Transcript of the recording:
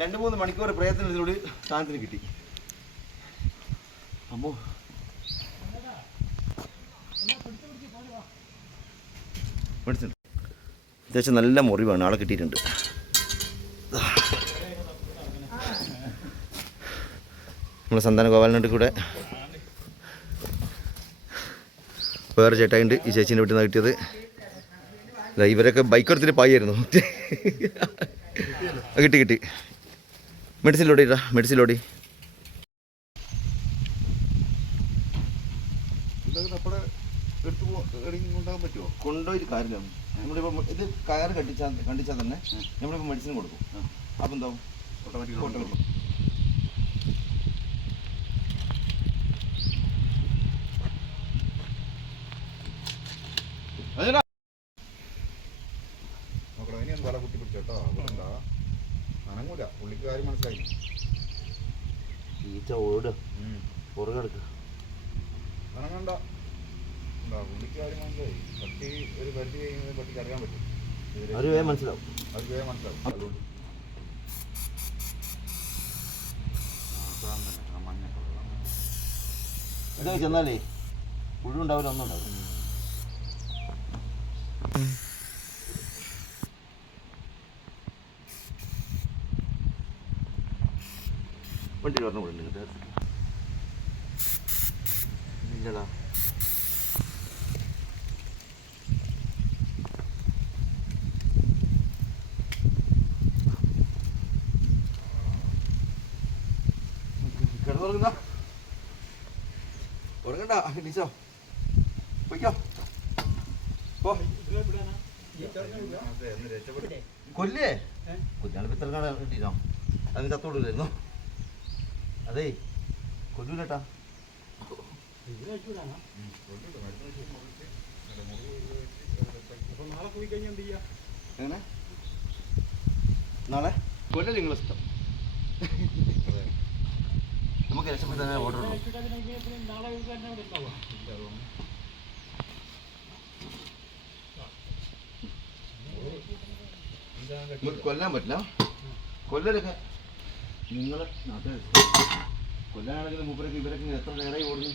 രണ്ട് മൂന്ന് മണിക്കൂർ പ്രയത്നത്തിലൂടെ സാധനത്തിന് കിട്ടി. അമ്മോ. അത്യാവശ്യം നല്ല മുറിവാണ്. ആളെ കിട്ടിയിട്ടുണ്ട്. നമ്മുടെ സന്താന ഗോപാലനുണ്ട് കൂടെ. വേറെ ചേട്ടായിണ്ട് ഈ ചേച്ചീന്റെ വീട്ടിൽ നിന്ന് കിട്ടിയത്. ഇവരൊക്കെ ബൈക്ക് എടുത്തിട്ട് പായായിരുന്നു കിട്ടി കിട്ടി. മെഡിസിൻ ലോഡി കേട്ടാ മെഡിസിൻ ലോഡി ഇതൊക്കെ നമ്മുടെ എടുത്ത് കൊണ്ടാകാൻ പറ്റുമോ കൊണ്ടുപോയി കാര്യമില്ല. നമ്മളിപ്പോൾ ഇത് കയറ് കണ്ടിച്ചാൽ കണ്ടിച്ചാൽ തന്നെ നമ്മളിപ്പോൾ മെഡിസിൻ കൊടുക്കും. അപ്പം എന്താവും? ഓട്ടോമാറ്റിക് നോക്കടാ പിടിച്ചോട്ടോ. അതുകൊണ്ടാ. അനങ്ങൂല. പുള്ളിക്ക് കാര്യം മനസ്സിലായി. ഈച്ച ഓടുക പുറകെ കിടക്കുക അനങ്ങണ്ട. എന്താ പുള്ളിക്ക് കാര്യം മനസ്സിലായി. പട്ടി ഒരു പട്ടി കഴിയുന്നത് പട്ടിക്ക് അറിയാൻ പറ്റും. ഇവർ അത് വേഗം മനസ്സിലാവും. അത് വേഗം മനസ്സിലാവും. അതുകൊണ്ട്. ആ, സാധനം തന്നെ. ആ മഞ്ഞ കളർ. ഇതൊക്കെ ചെന്നാലേ പുഴുണ്ടാവില്ല ഒന്നും ഉണ്ടാവില്ല. വണ്ടി പറഞ്ഞു വിടുന്നുണ്ട് ഇല്ലടാ. കിടന്നുറങ്ങുന്ന? ഉറങ്ങണ്ട എണീച്ചോ. പൊയ്ക്കോ. കൊല്ലേ? കാണാൻ കിട്ടിയിരുന്നോ അതിന് ചത്തോടില്ലായിരുന്നു അതേ കൊല്ലൂലട്ടാ. എങ്ങനെ? നാളെ? കൊല്ലം നിങ്ങൾ ഇഷ്ടം. നമുക്ക് രക്ഷപ്പെട്ടാൽ ഓർഡർ കൊല്ലാൻ പറ്റില്ല. കൊല്ലലൊക്കെ നിങ്ങൾ നാട്ടുകാർ കൊല്ലാനാണെങ്കിൽ മൂപ്പരൊക്കെ ഇവരൊക്കെ എത്ര നേരമായി ഓടുന്നു?